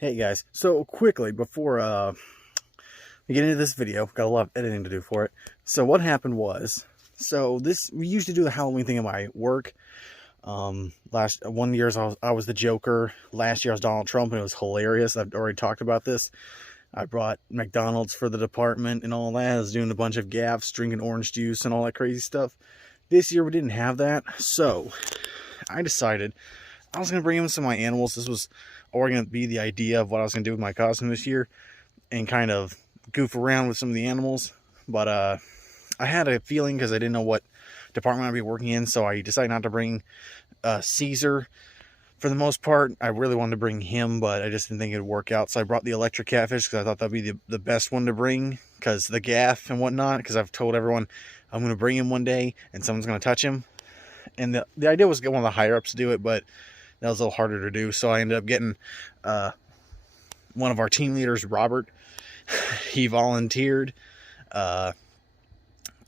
Hey guys, so quickly before we get into this video, got a lot of editing to do for it. So what happened was, we used to do the Halloween thing at my work. Last 1 year I was the Joker. Last year I was Donald Trump, and it was hilarious. I've already talked about this. I brought McDonald's for the department and all that. I was doing a bunch of gaffes, drinking orange juice and all that crazy stuff. This year we didn't have that, so I decided I was going to bring in some of my animals. This was already going to be the idea of what I was going to do with my costume this year and kind of goof around with some of the animals. But I had a feeling, because I didn't know what department I'd be working in, so I decided not to bring Caesar for the most part. I really wanted to bring him, but I just didn't think it would work out. So I brought the electric catfish because I thought that would be the best one to bring, because the gaff and whatnot, because I've told everyone I'm going to bring him one day and someone's going to touch him. And the idea was to get one of the higher ups to do it, but that was a little harder to do. So I ended up getting one of our team leaders, Robert. He volunteered to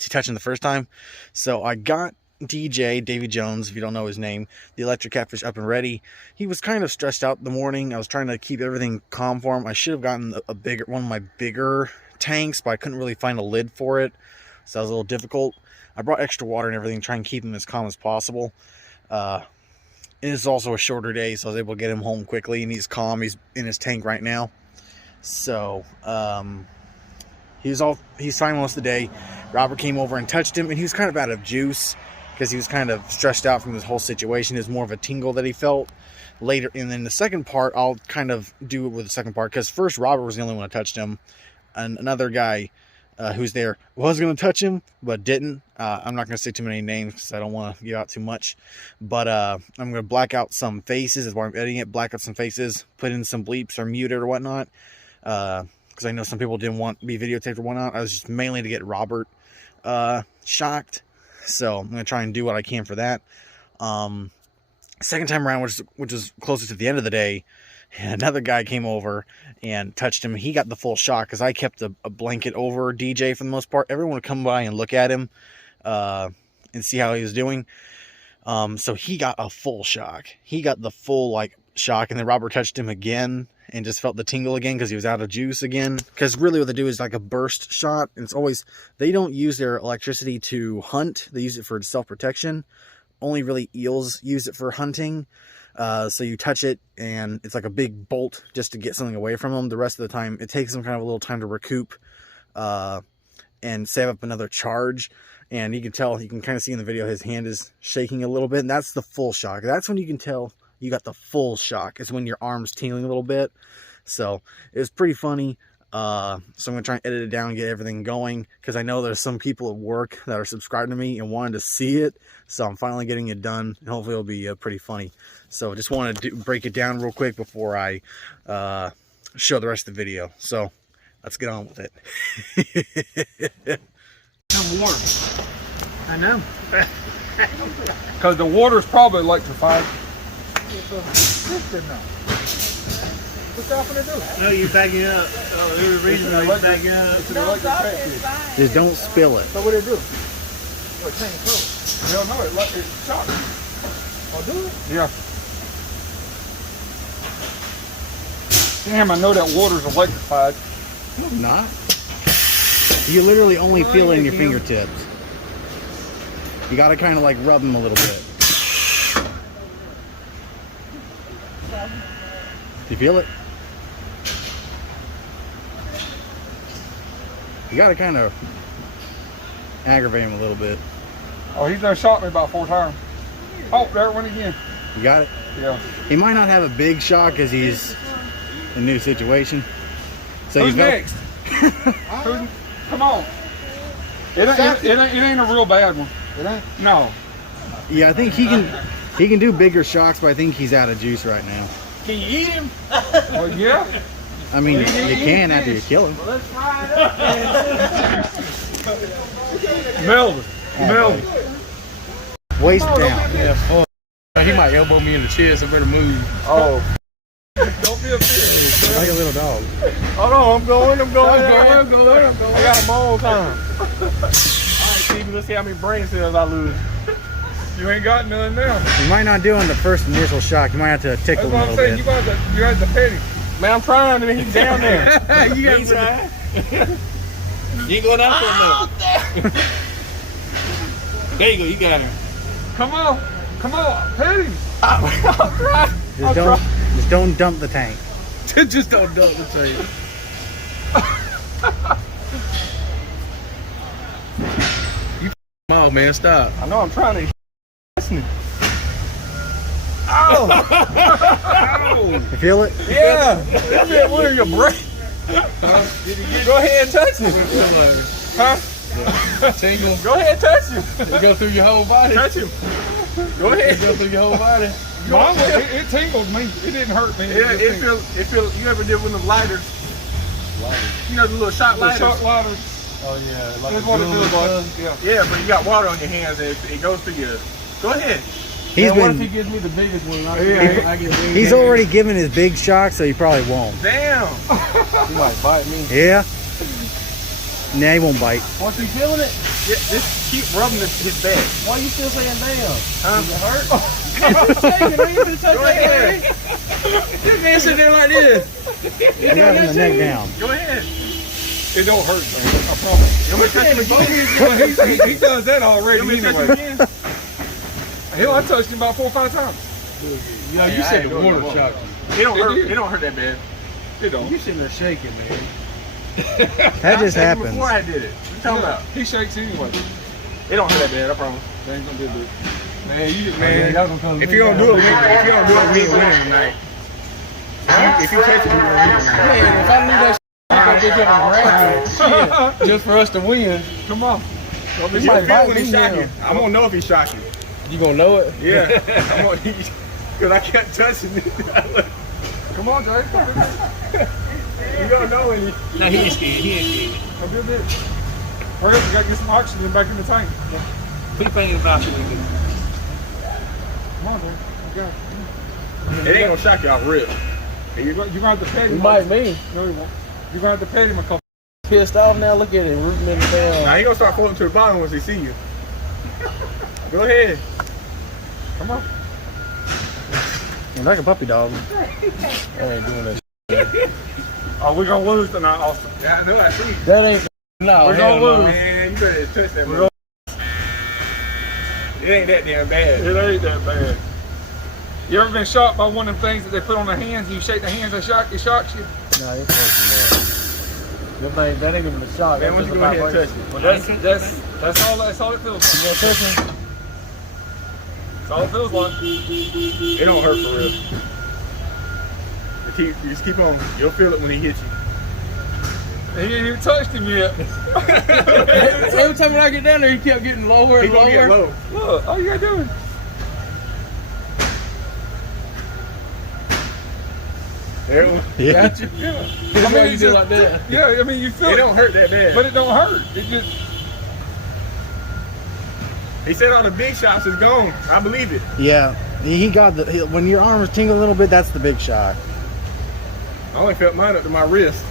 touch him the first time. So I got DJ, Davy Jones, if you don't know his name, the electric catfish, up and ready. He was kind of stressed out in the morning. I was trying to keep everything calm for him. I should have gotten one of my bigger tanks, but I couldn't really find a lid for it. So that was a little difficult. I brought extra water and everything, trying to keep him as calm as possible. It is also a shorter day, so I was able to get him home quickly, and he's calm. He's in his tank right now. So he's fine most of the day. Robert came over and touched him, and he was kind of out of juice because he was kind of stressed out from this whole situation. It was more of a tingle that he felt later. And then the second part, I'll kind of do it with the second part, because first Robert was the only one that touched him, and another guy who's there was going to touch him but didn't. I'm not going to say too many names because I don't want to give out too much, but I'm going to black out some faces is why I'm editing it. Black out some faces, put in some bleeps or mute it or whatnot, because I know some people didn't want to be videotaped or whatnot. I was just mainly to get Robert shocked, so I'm going to try and do what I can for that. Second time around, which was closer to the end of the day, another guy came over and touched him. He got the full shock because I kept a blanket over DJ for the most part. Everyone would come by and look at him and see how he was doing. So he got a full shock. He got the full shock, and then Robert touched him again and just felt the tingle again because he was out of juice again. Because really what they do is like a burst shot, and it's always, they don't use their electricity to hunt. They use it for self-protection. Only really eels use it for hunting. So you touch it and it's like a big bolt just to get something away from them. The rest of the time it takes them kind of a little time to recoup and save up another charge. And you can tell, you can kind of see in the video, his hand is shaking a little bit, and that's the full shock. That's when you can tell you got the full shock, is when your arm's tingling a little bit. So it was pretty funny. So I'm going to try and edit it down and get everything going, because I know there's some people at work that are subscribing to me and wanted to see it. So I'm finally getting it done, and hopefully it'll be pretty funny. So just want to break it down real quick before I show the rest of the video. So let's get on with it. I'm warm. I know. Because the water's probably electrified. What's that going to do? No, you're backing up. Oh, there's a reason why you're backing up. It's an electric catfish. Just don't spill it. So what do it do? What, change clothes? Hell no, it shocks. Oh, do it? Yeah. Damn, I know that water's electrified. No, not. You literally only feel it in your fingertips. You got to kind of rub them a little bit. You feel it? You got to kind of aggravate him a little bit. Oh, he's done shot me about 4 times. Oh, there it went again. You got it? Yeah. He might not have a big shot because he's in a new situation. So Who's next? Come on. It ain't a real bad one. It ain't? No. Yeah, I think he can do bigger shocks, but I think he's out of juice right now. Can you eat him? Well, yeah. I mean, you can after you kill him. Well, let's fry it up. Melvin. Melvin. Waist down. Yeah, fuck. He might elbow me in the chest. I better move. Oh. Don't be a bitch. Like a little dog. Hold on, I'm going. I got him all the time. Alright, Stevie, let's see how many brain cells I lose. You ain't got none now. You might not do on the first initial shock. You might have to tickle That's him what a I'm little saying. bit. You have to pet him. Man, I'm trying to. He's down there. You got He's trying. You ain't going out there enough. There you go. You got him. Come on, pet him. I'm trying. Just don't dump the tank. Just don't dump the tape. You oh man, stop. I know I'm trying to. Listening. Ow! You feel it? Yeah. What are your brain? Go ahead and touch him. Huh? Tingle. Go ahead and touch him. It go through your whole body. Touch him. Go ahead. It go through your whole body. Mine, it tingled me. It didn't hurt me. Yeah, just it tingled. feels. You ever did one of the lighters? You know the little shot The lighters. shot lighters. Oh yeah. That's what it feels like. Yeah. Yeah, but you got water on your hands and it goes through your. Go ahead. He's What if he been. gives me the biggest one? I get big He's hands? already given his big shock, so he probably won't. Damn. He might bite me. Yeah. Nah, he won't bite. Once he feeling it, Yeah, just keep rubbing his back. why you still saying damn? Huh? Does it hurt? Go ahead. This man sitting there like this. You got him the neck down. Go ahead. It don't hurt, man. I promise. You want me to touch him again? He does that already You want me to touch him anyway. again? Hell, I touched him about 4 or 5 times. Yeah, Hey, you I said ain't the doing water no more. shocked It don't It hurt. did. It don't hurt that bad. It don't. you. You sitting there shaking, man. That just I said it happens. Before I did it. What you talking about? He shakes anyway. It don't hurt that bad. I promise. They ain't gonna do it. Man, you Man, y'all gonna come if you don't do it, we ain't winning tonight. If you take it, we gonna win tonight. Man, if I knew that shit, I'd pick up and grab it. Just for us to win. Come on. You might feel bite when he me shot now. you. I'm gonna know if he shot you. You gonna know it? Yeah. I'm gonna, because I kept touching it. Come on, Jay. You don't know when you. No, he ain't scared. He ain't scared. A good bit. Hurry up, we gotta get some oxygen back in the tank. Put your finger in the oxygen. Come on, Jay. Okay. It ain't gonna shock you off real. You're gonna have to pet You him. might be. No, he won't. You're gonna have to pet him a couple. Pissed off now. Look at him rooting in the Now down. he gonna start floating to the bottom once he see you. Go ahead. Come on. You're like a puppy dog. I ain't doing that. Oh, we're gonna lose tonight, Austin. Yeah, I know. I see. That ain't. No, We're hell gonna no. lose. Man, you better touch that. We're Bro. It ain't that damn bad. It ain't that bad. You ever been shot by one of them things that they put on the hands? You shake the hands, it shocks you. No, it's worse than that. Your thing, that ain't even a shot. Man, why don't you go ahead and touch it? Well, that's all it feels like. You gonna touch him? That's all it feels like. It don't hurt for real. You just keep on. You'll feel it when he hits you. He ain't even touched him yet. Every time when I get down there, he kept getting lower He and gonna get lower. low. Look, all you gotta do is. There it was. Yeah. Got you? Yeah. That's why you it's do just- like that. Yeah, I mean, you feel It it, don't hurt that bad. but it don't hurt. It just. He said all the big shots is gone. I believe it. Yeah. He got the. When your arms tingle a little bit, that's the big shock. I only felt mine up to my wrist.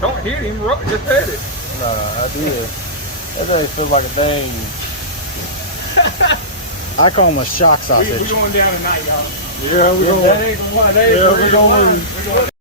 Don't hit him, just pet it. Nah, I did. That thing feels like a dang. I call him a shock We sausage. going down tonight, y'all. Yeah, we're That ain't the one. That ain't Yeah, the we're real gonna one. lose.